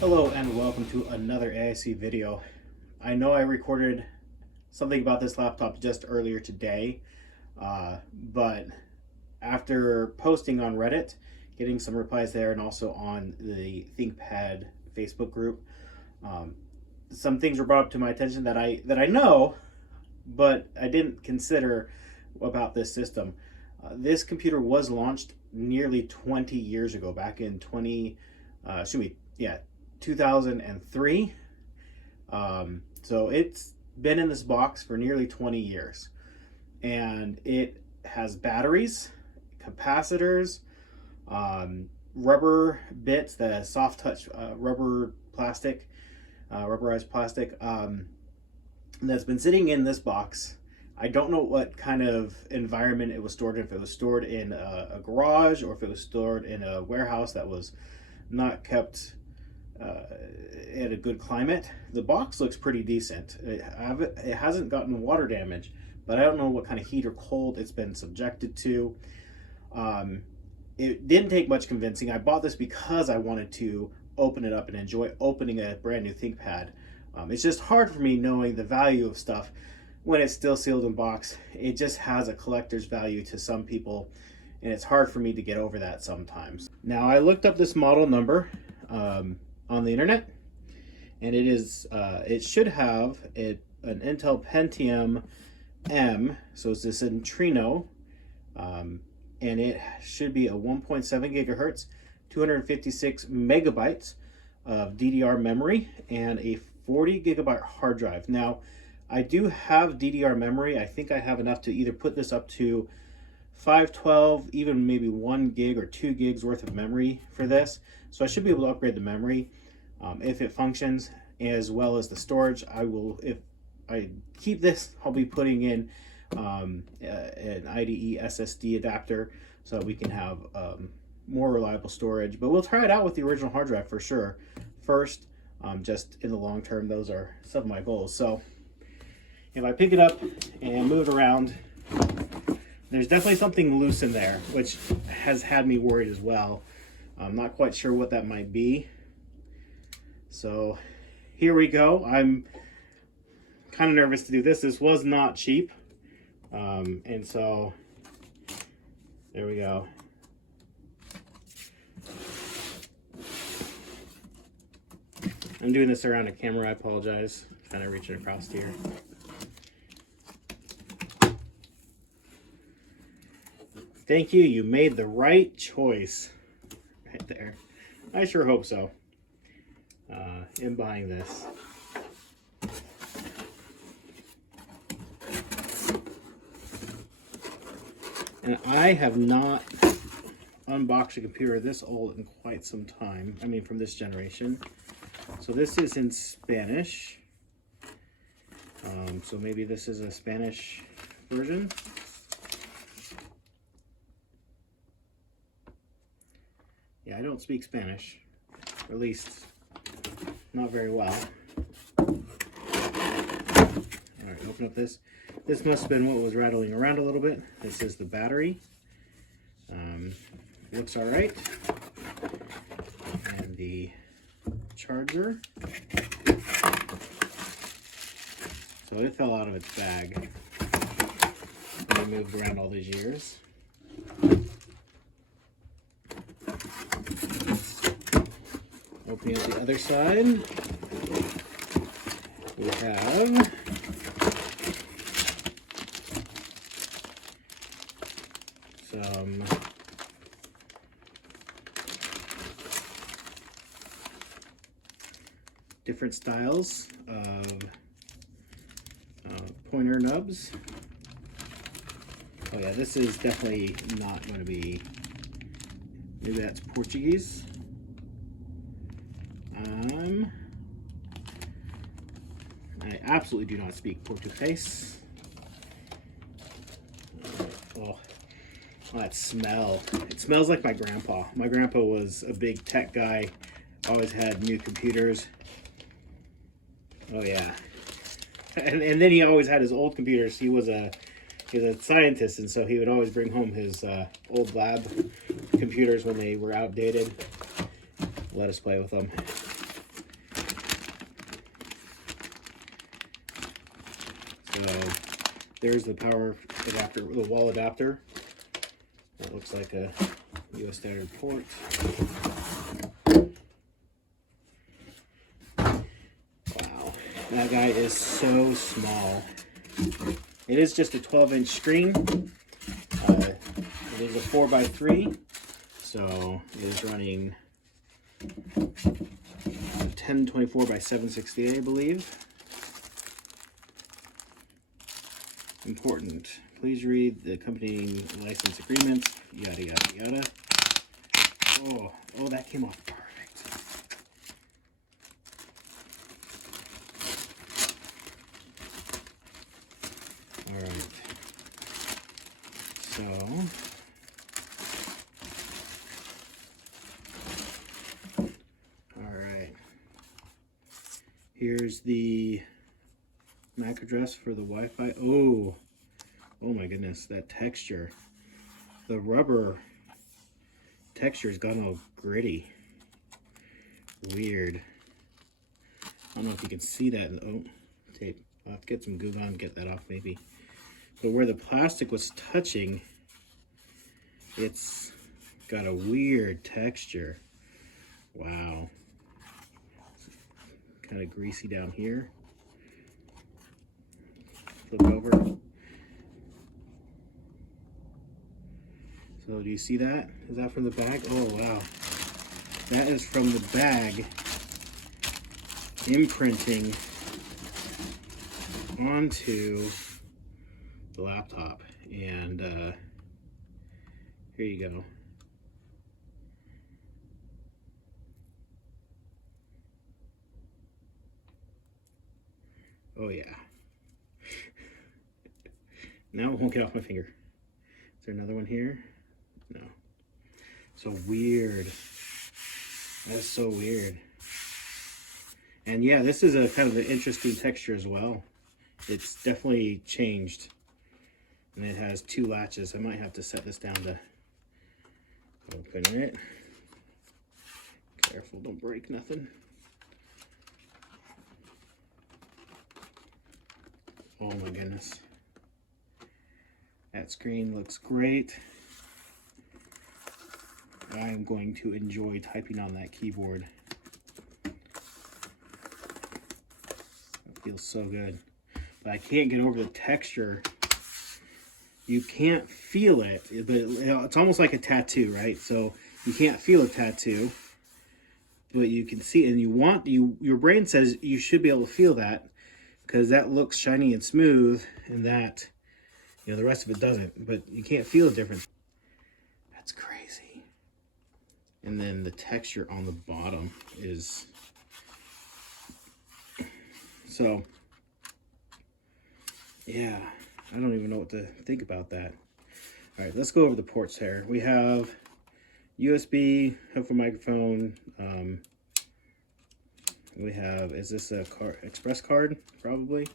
Hello and welcome to another AIC video. I know I recorded something about this laptop just earlier today, but after posting on Reddit, getting some replies there and also on the Thinkpad Facebook group, some things were brought up to my attention that I know, but I didn't consider about this system. This computer was launched nearly 20 years ago, back in 2003. So it's been in this box for nearly 20 years, and it has batteries, capacitors, rubber bits, the soft touch rubber plastic, rubberized plastic, that's been sitting in this box. I don't know what kind of environment it was stored in, if it was stored in a garage or if it was stored in a warehouse that was not kept at a good climate. The box looks pretty decent. It hasn't gotten water damage, but I don't know what kind of heat or cold it's been subjected to. It didn't take much convincing. I bought this because I wanted to open it up and enjoy opening a brand new ThinkPad. It's just hard for me knowing the value of stuff when it's still sealed in box. It just has a collector's value to some people, and it's hard for me to get over that sometimes. Now, I looked up this model number on the internet, and it should have an Intel Pentium M, so it's this Neutrino, and it should be a 1.7 gigahertz, 256 megabytes of DDR memory, and a 40 gigabyte hard drive. Now, I do have DDR memory. I think I have enough to either put this up to 512, even maybe 1 gig or 2 gigs worth of memory for this. So I should be able to upgrade the memory if it functions, as well as the storage. If I keep this, I'll be putting in an IDE SSD adapter so that we can have more reliable storage. But we'll try it out with the original hard drive for sure first. Just in the long term, those are some of my goals. So if I pick it up and move it around, there's definitely something loose in there, which has had me worried as well. I'm not quite sure what that might be. So here we go. I'm kind of nervous to do this. This was not cheap. And so there we go. I'm doing this around a camera. I apologize. Kind of reaching across here. Thank you. You made the right choice right there. I sure hope so. In buying this. And I have not unboxed a computer this old in quite some time. I mean, from this generation. So this is in Spanish. So maybe this is a Spanish version. Yeah, I don't speak Spanish, or at least not very well. All right, open up this. This must have been what was rattling around a little bit. This is the battery. Looks all right. And the charger. So it fell out of its bag when I moved around all these years. Opening up the other side, we have some different styles of pointer nubs. Oh yeah, this is definitely not going to be, maybe that's Portuguese. I absolutely do not speak Portuguese. Oh, that smell. It smells like my grandpa. My grandpa was a big tech guy, always had new computers. Oh yeah. And then he always had his old computers. He was a scientist, and so he would always bring home his old lab computers when they were outdated. Let us play with them. There's the power adapter, the wall adapter. That looks like a US standard port. Wow, that guy is so small. It is just a 12-inch screen. It is a 4x3, so it is running 1024 by 760, I believe. Important. Please read the accompanying license agreements. Yada yada yada. Oh, that came off perfect. All right. So. Here's the MAC address for the Wi-Fi. Oh my goodness, that texture. The rubber texture's gone all gritty. Weird. I don't know if you can see that. Oh, tape. I'll have to get some glue on and get that off maybe. But where the plastic was touching, it's got a weird texture. Wow. Kind of greasy down here. Flip over. So do you see that? Is that from the bag? Oh wow. That is from the bag imprinting onto the laptop. And here you go. Oh yeah. Now it won't get off my finger. Is there another one here? No. So weird. That's so weird. And yeah, this is a kind of an interesting texture as well. It's definitely changed. And it has 2 latches. I might have to set this down to open it. Careful, don't break nothing. Oh my goodness. That screen looks great. I am going to enjoy typing on that keyboard. It feels so good. But I can't get over the texture. You can't feel it, but it's almost like a tattoo, right? So you can't feel a tattoo, but you can see it, and your brain says you should be able to feel that, because that looks shiny and smooth, and that, the rest of it doesn't. But you can't feel the difference. That's crazy. And then the texture on the bottom is so. Yeah, I don't even know what to think about that. All right, let's go over the ports here. We have USB, headphone microphone. We have, is this a express card? Probably.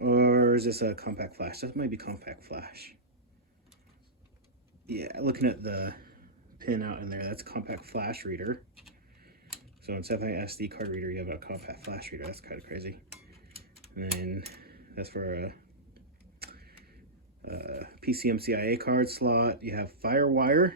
Or is this a compact flash? That might be compact flash. Yeah, looking at the pin out in there, that's a compact flash reader. So instead of an SD card reader, you have a compact flash reader. That's kind of crazy. And then that's for a PCMCIA card slot. You have FireWire.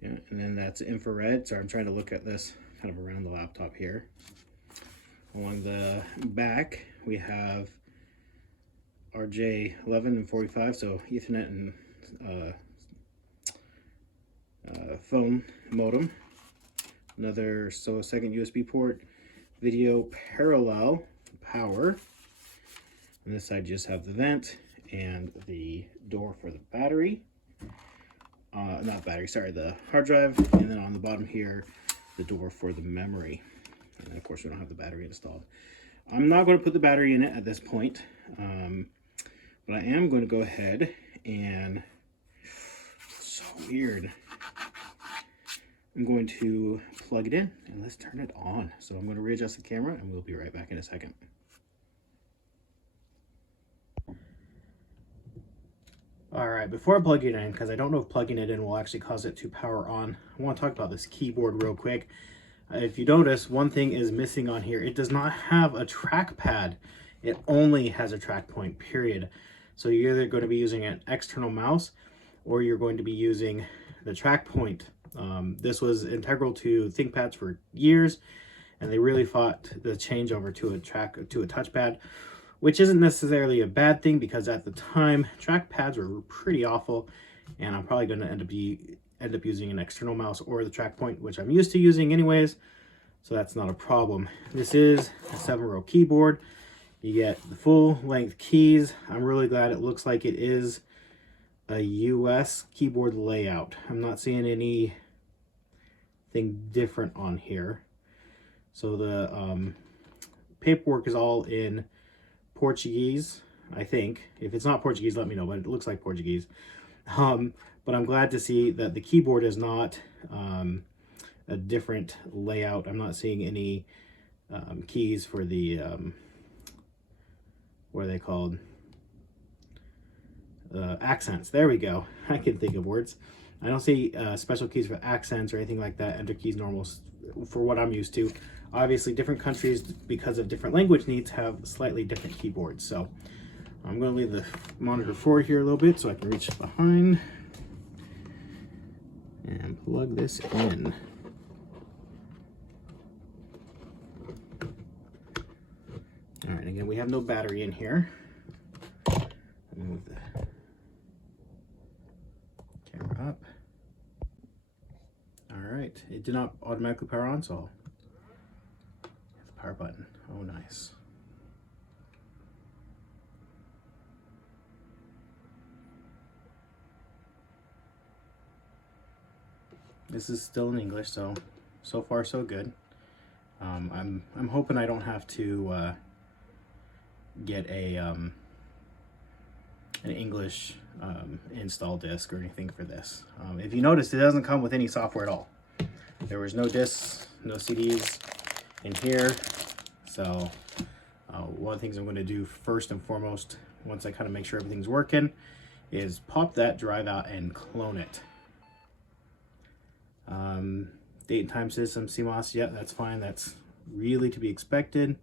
Yeah, and then that's infrared. So I'm trying to look at this kind of around the laptop here. Along the back, we have RJ11 and 45, so Ethernet and phone modem. Another, so a second USB port, video parallel power. On this side, you just have the vent and the door for the battery. Not battery, sorry, the hard drive. And then on the bottom here, the door for the memory. And of course, we don't have the battery installed. I'm not going to put the battery in it at this point, but I am going to go ahead and, so weird, I'm going to plug it in and let's turn it on. So I'm going to readjust the camera and we'll be right back in a second. All right, before I plug it in, because I don't know if plugging it in will actually cause it to power on, I want to talk about this keyboard real quick. If you notice, one thing is missing on here. It does not have a trackpad. it only has a track point, period. So you're either going to be using an external mouse or you're going to be using the track point. This was integral to ThinkPads for years, and they really fought the changeover to a touchpad, which isn't necessarily a bad thing because at the time trackpads were pretty awful, and I'm probably going to end up using an external mouse or the track point, which I'm used to using anyways, so that's not a problem. This is a 7-row keyboard. You get the full length keys. I'm really glad it looks like it is a US keyboard layout. I'm not seeing anything different on here. So the paperwork is all in Portuguese, I think. If it's not Portuguese, let me know, but it looks like Portuguese. But I'm glad to see that the keyboard is not a different layout. I'm not seeing any keys for the, what are they called? Accents. There we go. I can think of words. I don't see special keys for accents or anything like that. Enter keys normal for what I'm used to. Obviously, different countries, because of different language needs, have slightly different keyboards. So I'm going to leave the monitor forward here a little bit so I can reach behind and plug this in. All right, again, we have no battery in here. Move the camera up. All right, it did not automatically power on, so hit the power button. Oh, nice. This is still in English, so far so good. I'm hoping I don't have to get a an English install disc or anything for this. If you notice, it doesn't come with any software at all. There was no discs, no CDs in here. So one of the things I'm going to do first and foremost, once I kind of make sure everything's working, is pop that drive out and clone it. Date and time system, CMOS, yeah, that's fine. That's really to be expected.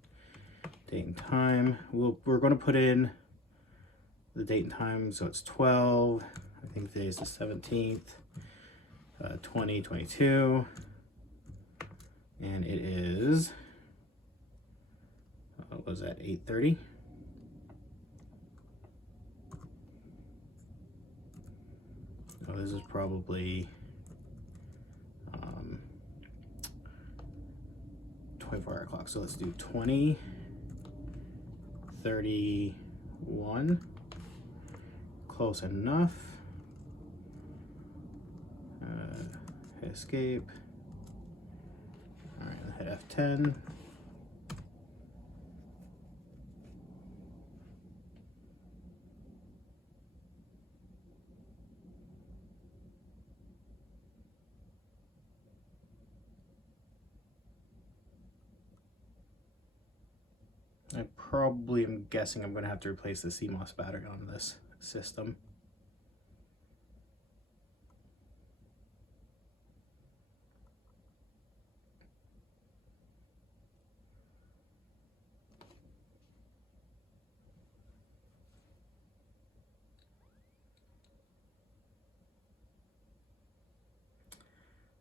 Date and time, we're going to put in the date and time, so it's 12, I think today is the 17th, 2022, and it is, what was that, 8:30? Oh, this is probably 24-hour clock, so let's do 20:31. Close enough. Hit escape. All right, hit F10. I probably am guessing I'm going to have to replace the CMOS battery on this system.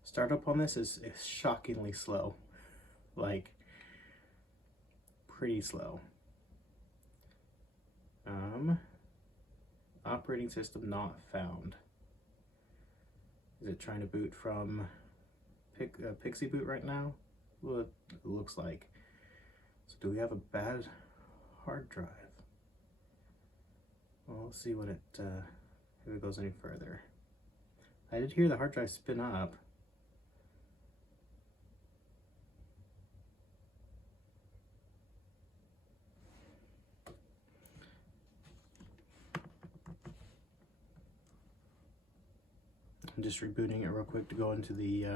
Startup on this is shockingly slow, like pretty slow. Operating system not found. Is it trying to boot from Pixie Boot right now? Well, it looks like. So do we have a bad hard drive? Well, let's see what if it goes any further. I did hear the hard drive spin up. I'm just rebooting it real quick to go into the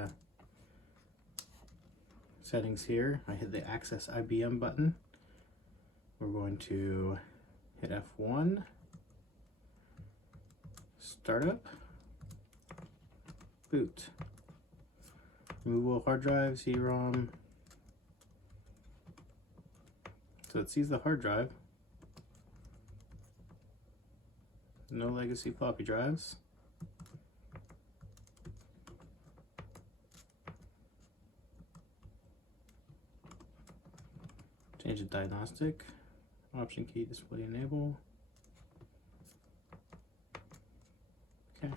settings here. I hit the Access IBM button. We're going to hit F1, startup, boot, removable hard drive, CD-ROM. So it sees the hard drive. No legacy floppy drives. Change the diagnostic. Option key display enable. Okay.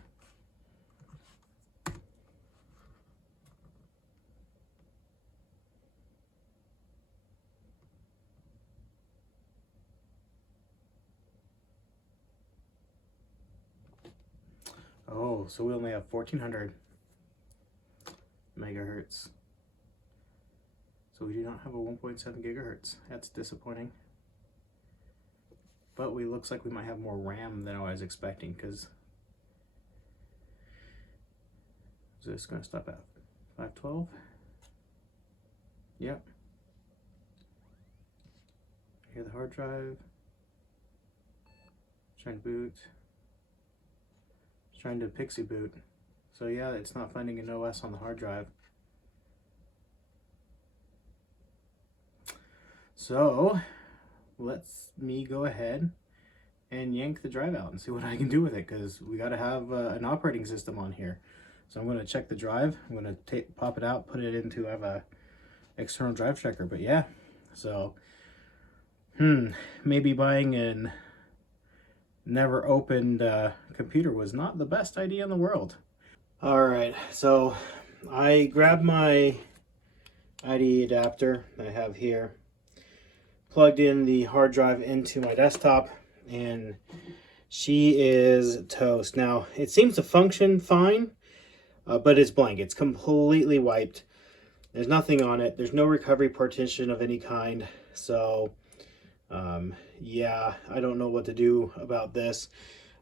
Oh, so we only have 1400 megahertz. So we do not have a 1.7 gigahertz. That's disappointing. But we looks like we might have more RAM than I was expecting, because is this going to stop at 512? Yep. Here's the hard drive. Trying to boot. Trying to Pixie boot. So yeah, it's not finding an OS on the hard drive. So let's me go ahead and yank the drive out and see what I can do with it, because we got to have an operating system on here. So I'm going to check the drive. I'm going to pop it out, put it into, I have a external drive checker. But yeah, so maybe buying an never opened computer was not the best idea in the world. All right, so I grabbed my IDE adapter that I have here, plugged in the hard drive into my desktop, and she is toast. Now, it seems to function fine, but it's blank. It's completely wiped. There's nothing on it. There's no recovery partition of any kind. So yeah, I don't know what to do about this.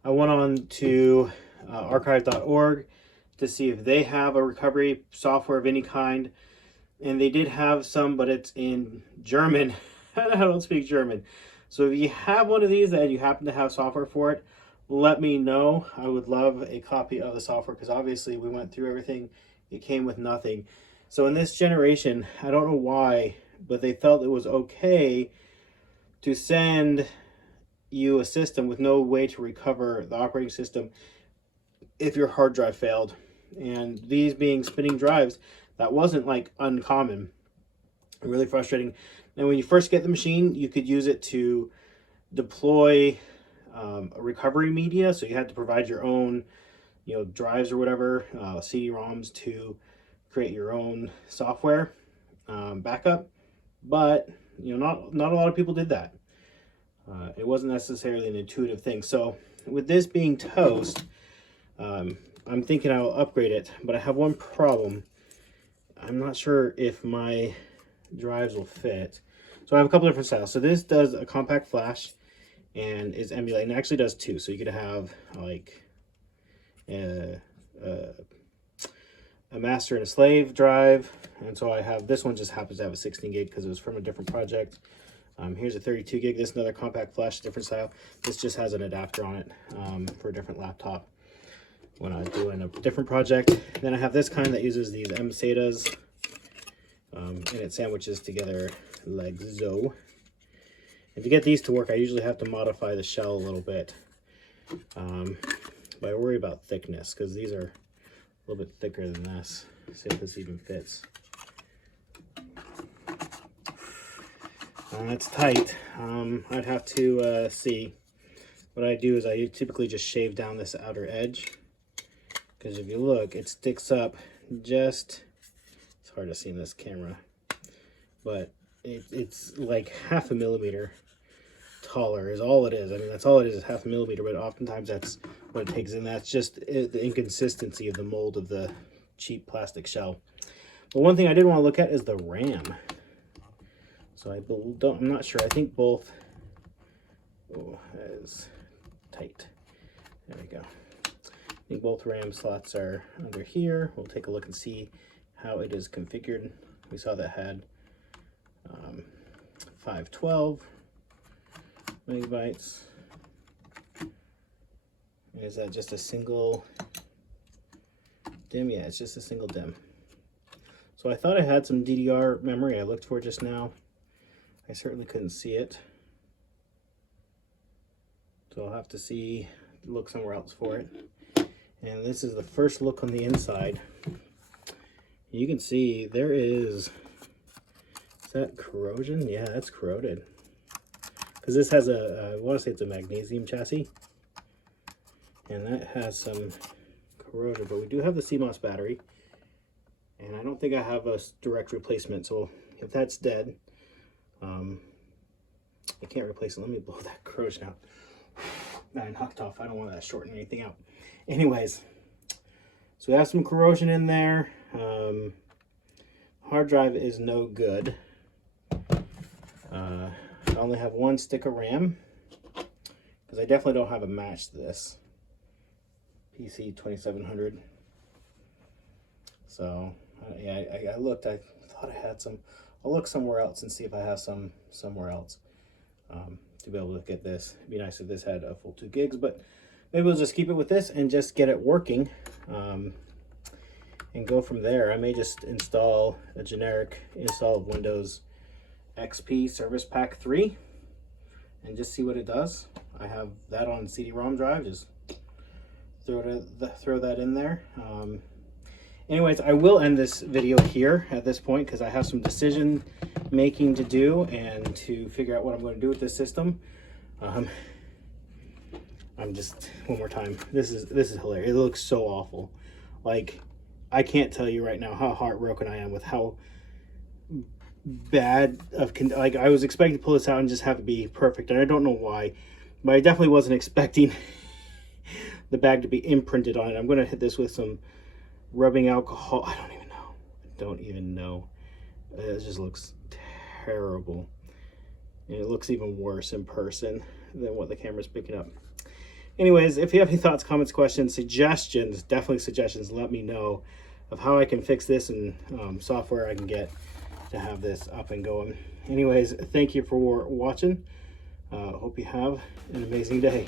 I went on to archive.org to see if they have a recovery software of any kind, and they did have some, but it's in German. I don't speak German. So if you have one of these and you happen to have software for it, let me know. I would love a copy of the software, because obviously we went through everything. It came with nothing. So in this generation, I don't know why, but they felt it was okay to send you a system with no way to recover the operating system if your hard drive failed. And these being spinning drives, that wasn't like uncommon. Really frustrating. And when you first get the machine, you could use it to deploy recovery media. So you had to provide your own, drives or whatever, CD-ROMs, to create your own software backup. But not a lot of people did that. It wasn't necessarily an intuitive thing. So with this being toast, I'm thinking I'll upgrade it, but I have one problem. I'm not sure if my drives will fit. So I have a couple different styles. So this does a compact flash and is emulating. It actually does two. So you could have like a master and a slave drive. And so I have, this one just happens to have a 16 gig because it was from a different project. Here's a 32 gig. This is another compact flash, different style. This just has an adapter on it for a different laptop when I was doing a different project. Then I have this kind that uses these MSATAs, and it sandwiches together like so. And to get these to work, I usually have to modify the shell a little bit. But I worry about thickness, because these are a little bit thicker than this. See if this even fits. That's tight. I'd have to see. What I do is I typically just shave down this outer edge, because if you look, it sticks up just, it's hard to see in this camera, but it's like 0.5 millimeter taller is all it is. I mean, that's all it is 0.5 millimeter, but oftentimes that's what it takes, and that's just the inconsistency of the mold of the cheap plastic shell. But one thing I did want to look at is the RAM. So I'm not sure. I think both, oh, that is tight. There we go. I think both RAM slots are under here. We'll take a look and see how it is configured. We saw that had 512 megabytes. Is that just a single DIMM? Yeah, it's just a single DIMM. So I thought I had some DDR memory. I looked for it just now. I certainly couldn't see it. So I'll have to see look somewhere else for it. And this is the first look on the inside. You can see there is that corrosion? Yeah, that's corroded. Because this has I want to say it's a magnesium chassis. And that has some corrosion, but we do have the CMOS battery. And I don't think I have a direct replacement, so if that's dead, I can't replace it. Let me blow that corrosion out. That I knocked off. I don't want that to shorten anything out. Anyways, so we have some corrosion in there. Hard drive is no good. I only have one stick of RAM because I definitely don't have a match to this PC 2700. So yeah, I looked. I thought I had some. I'll look somewhere else and see if I have some somewhere else to be able to get this. It'd be nice if this had a full 2 gigs, but maybe we'll just keep it with this and just get it working and go from there. I may just install a generic install of Windows XP Service Pack 3 and just see what it does. I have that on CD-ROM drive. Just throw that in there. Anyways, I will end this video here at this point because I have some decision making to do and to figure out what I'm going to do with this system. I'm just, one more time, this is hilarious. It looks so awful. Like, I can't tell you right now how heartbroken I am with how bad of, like, I was expecting to pull this out and just have it be perfect, and I don't know why, but I definitely wasn't expecting the bag to be imprinted on it. I'm going to hit this with some rubbing alcohol. I don't even know. It just looks terrible. And it looks even worse in person than what the camera's picking up. Anyways, if you have any thoughts, comments, questions, suggestions, definitely suggestions, let me know of how I can fix this and software I can get to have this up and going. Anyways, thank you for watching. Hope you have an amazing day.